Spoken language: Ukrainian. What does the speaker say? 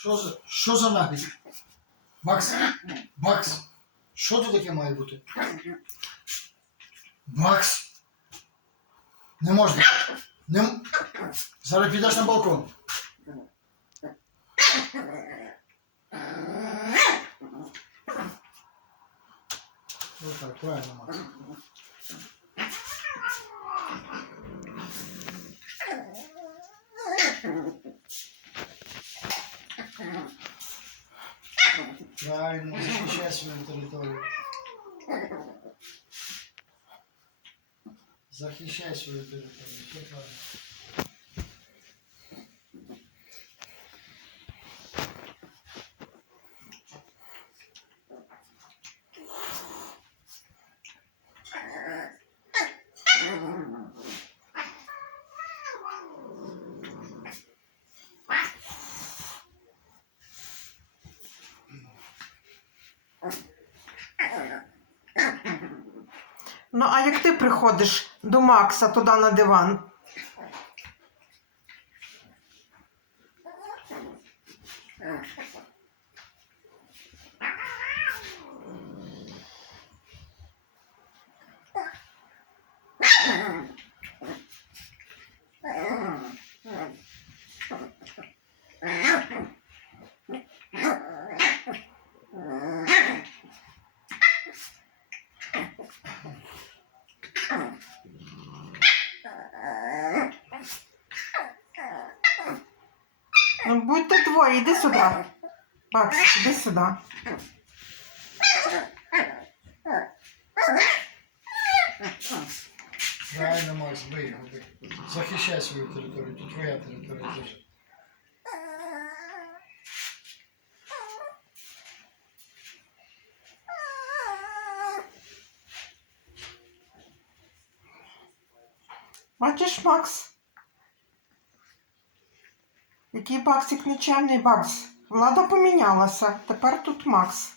Що за, що за наглість? Бакс, Бакс, що тут таке має бути? Бакс. Не можна. Не... Зараз підеш на балкон. Ну так, правильно, Макс. Правильно, захищай свою территорию. Захищай свою територію. Все правильно. Ну, а як ти приходиш до Макса туди на диван? Ну, будьте двоє, іди сюди. Макс, іди сюди. Правильно, Макс, бий бий. Захищай свою територію, тут твоя територія теж. Бачиш, Макс? Який Баксик нечемний Бакс. Влада помінялася. Тепер тут Макс.